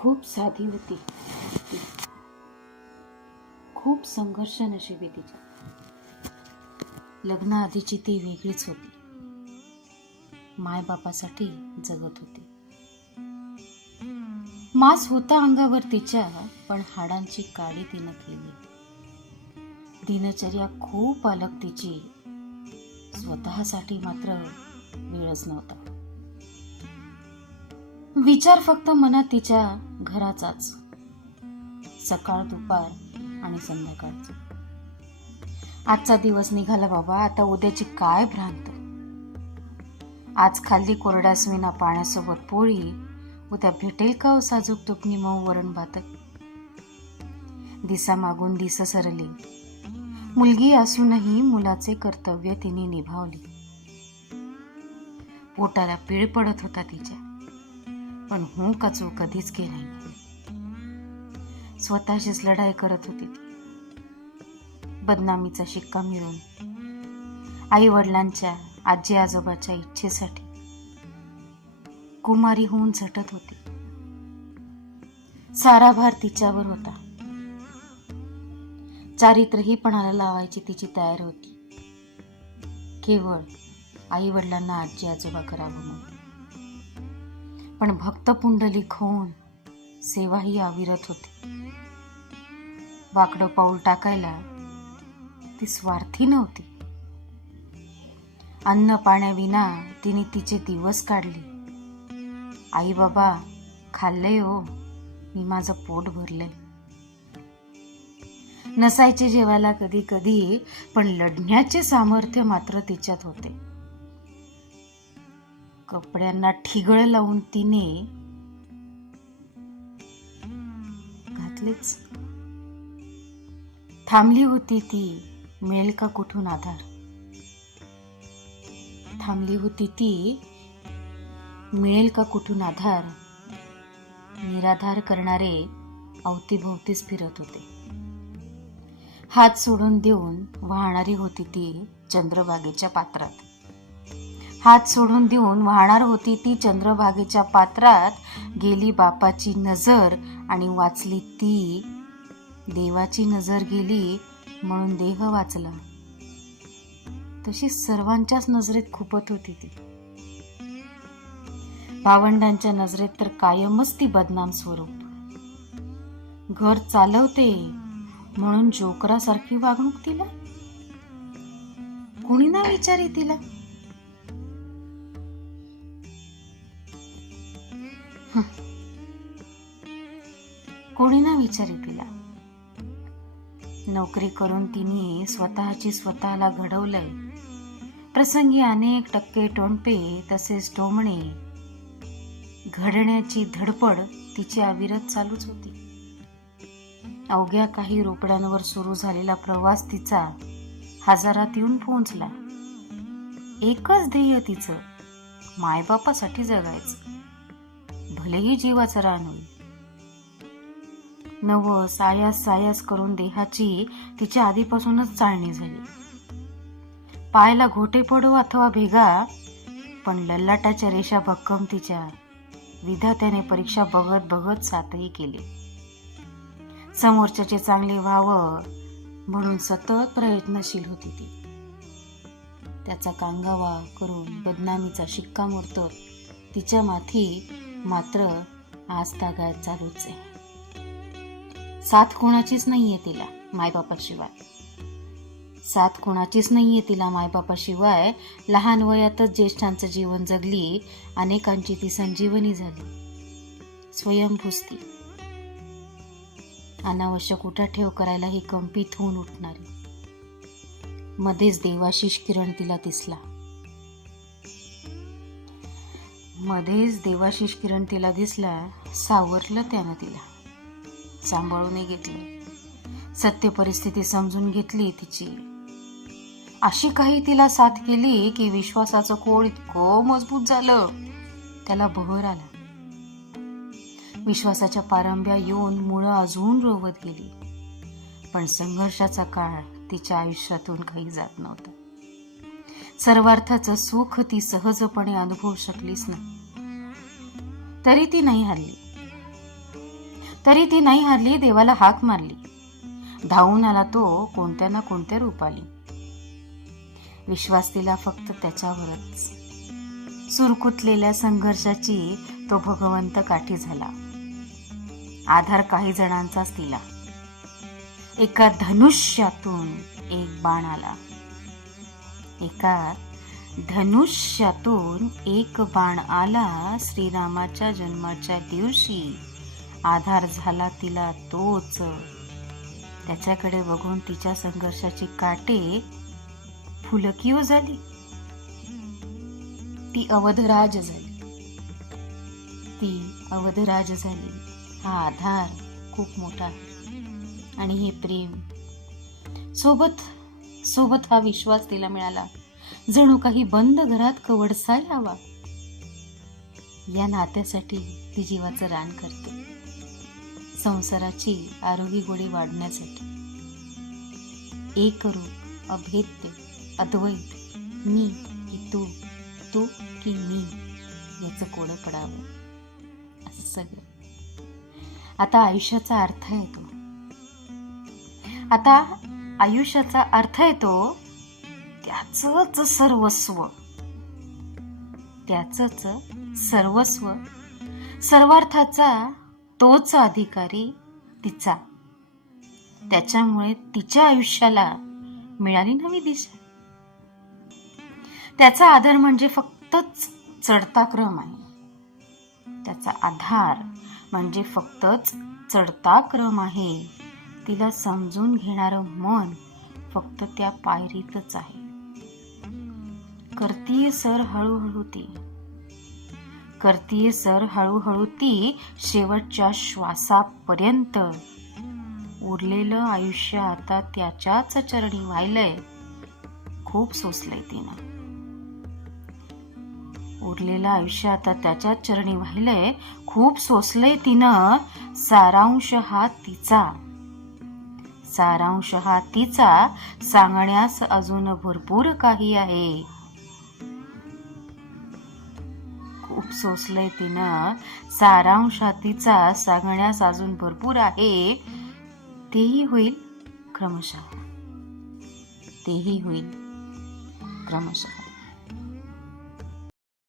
खूप साधी होती. ती. खूप संघर्ष नशिबी तिच्या. लग्नाआधीची ती वेगळीच होती. मायबापासाठी जगत होती. मास होता अंगावर तिच्या पण हाडांची काडी तिनं केली. दिनचर्या खूप अलग तिची. स्वतःसाठी मात्र वेळच नव्हता. विचार फक्त मनात तिच्या घराचाच. सकाळ दुपार आणि संध्याकाळचा आजचा दिवस निघाला बाबा आता उद्याची काय भ्रांत? आज खाल्ली कोरड्या पाण्यासोबत पोळी उद्या भेटेल का हो साजूक तुकणी मऊ वरण भात? दिसा मागून दिस सरली. मुलगी असूनही मुलाचे कर्तव्य तिने निभावली. पोटाला पीळ पडत होता तिच्या. पण हूं कचू कधीच केली नाही. स्वतःशीच लढाई करत होती ती. बदनामीचा शिक्का मिळून आई वडिलांच्या आजी आजोबाच्या इच्छेसाठी कुमारी होऊन झटत होती. सारा भार तिच्यावर होता. चारित्रही पणाला लावायची तिची तयार होती. केवळ आई वडिलांना आजी आजोबा करावं म्हणून. पण भक्त पुंडलिक होऊन सेवाही अविरत होती. वाकडं पाऊल टाकायला ती स्वार्थी नव्हती. अन्न पाण्याविना तिने तिचे दिवस काढले. आई बाबा खाल्लंय हो मी माझं पोट भरलंय. नसायचे जेवायला कधी कधी पण लढण्याचे सामर्थ्य मात्र तिच्यात होते. कपड्यांना ठिगळ लावून तिने घातलेच. थांबली होती ती मिळेल का कुठून आधार? थांबली होती ती मिळेल का कुठून आधार? निराधार करणारे अवतीभोवतीच फिरत होते. हात सोडून देऊन वाहणारी होती ती चंद्रभागेच्या पात्रात. हात सोडून देऊन वाहणार होती ती चंद्रभागेच्या पात्रात. गेली बापाची नजर आणि वाचली ती. देवाची नजर गेली म्हणून देह वाचला. तशी सर्वांच्याच नजरेत खुपत होती ती. भावंडांच्या नजरेत तर कायमच ती बदनाम स्वरूप. घर चालवते म्हणून जोकरासारखी वागणूक तिला? कुणी ना विचारी तिला? कोणी ना विचारे तिला नोकरी करून तिने स्वतःची स्वतःला घडवलंय. प्रसंगी अनेक टक्के टोणपे तसेच टोमणे. घडण्याची धडपड तिची अविरत चालूच होती. अवघ्या काही रोपड्यांवर सुरू झालेला प्रवास तिचा हजारात येऊन पोहोचला. एकच ध्येय तिचं मायबापासाठी जगायचं. भलेही जीवाचं रान होईल. नव सायास सायास करून देहाची तिच्या आधीपासूनच चाळणी झाली. पायाला घोटे पडो अथवा भेगा पण लल्लाटाच्या रेषा भक्कम तिच्या. विधात्याने परीक्षा बघत बघत सातही केली. समोरच्याचे चांगले व्हावं म्हणून सतत प्रयत्नशील होती ती. त्याचा कांगावा करून बदनामीचा शिक्कामोर्तब तिच्या माथी मात्र आज तागायत चालूच आहे. साथ कोणाचीच नाहीये तिला मायबापाशिवाय. साथ कोणाचीच नाहीये तिला मायबापाशिवाय. लहान वयातच ज्येष्ठांचं जीवन जगली अनेकांची ती संजीवनी झाली. स्वयंभुस्ती अनावश्यक उठाठेव करायलाही कंपित होऊन उठणारी. मध्येच देवाशिष किरण तिला दिसला. मध्येच देवाशिष किरण तिला दिसला सावरलं त्यानं तिला. सांभाळूनही घेतलं. सत्य परिस्थिती समजून घेतली तिची. अशी काही तिला साथ केली की विश्वासाचं कोळ इतकं मजबूत झालं. त्याला बहर आला. विश्वासाच्या पारंब्या येऊन मुळं अजून रोवत गेली. पण संघर्षाचा काळ तिच्या आयुष्यातून काही जात नव्हता. सर्वार्थाचं सुख ती सहजपणे अनुभवू शकलीच नाही. तरी ती नाही हरली. तरी ती नाही हारली देवाला हाक मारली. धावून आला तो कोणत्या ना कोणत्या रूपाली. विश्वास तिला फक्त त्याच्यावरच. सुरकुतलेल्या संघर्षाची तो भगवंत काठी झाला. आधार काही जणांचाच दिला एका धनुष्यातून एक बाण आला. एका धनुष्यातून एक बाण आला श्रीरामाच्या जन्माच्या दिवशी. आधार झाला तिला तोच. त्याच्याकडे बघून तिच्या संघर्षाची काटे फुलकिव झाली. ती अवधराज झाली. ती अवधराज झाली. हा आधार खूप मोठा आणि हे प्रेम. सोबत सोबत हा विश्वास तिला मिळाला. जणू काही बंद घरात कवडसा हवा या नात्यासाठी ती जीवाचं रान करते. संसाराची आरोग्य गोडी वाढण्यासाठी. एक रूप अभेद्य अद्वैत मी की तू तू की मी याचं कोडं पडावं. असं सगळं. आता आयुष्याचा अर्थ येतो. आता आयुष्याचा अर्थ येतो त्याचंच सर्वस्व. त्याचंच सर्वस्व. सर्वार्थाचा तोच अधिकारी तिचा. त्याच्यामुळे तिच्या आयुष्याला मिळाली नवी दिशा. त्याचा आधार म्हणजे फक्तच चढता क्रम आहे. त्याचा आधार म्हणजे फक्तच चढता क्रम आहे. तिला समजून घेणारं मन फक्त त्या पायरीतच आहे. करतीये सर हळूहळू ती करतीये सर हळूहळू ती शेवटच्या श्वासापर्यंत. उरलेलं आयुष्य आता त्याच्याच चरणी व्हायलंय खूप सोसलंय तिनं. उरलेलं आयुष्य आता त्याच्याच चरणी वाहिलंय. खूप सोसलंय तिनं. सारांश हा तिचा. सारांश हा तिचा. सांगण्यास अजून भरपूर काही आहे. खूप सोसलंय तिनं सारांश तिचा सांगण्यास अजून भरपूर आहे. तेही होईल क्रमशः. तेही होईल क्रमशः.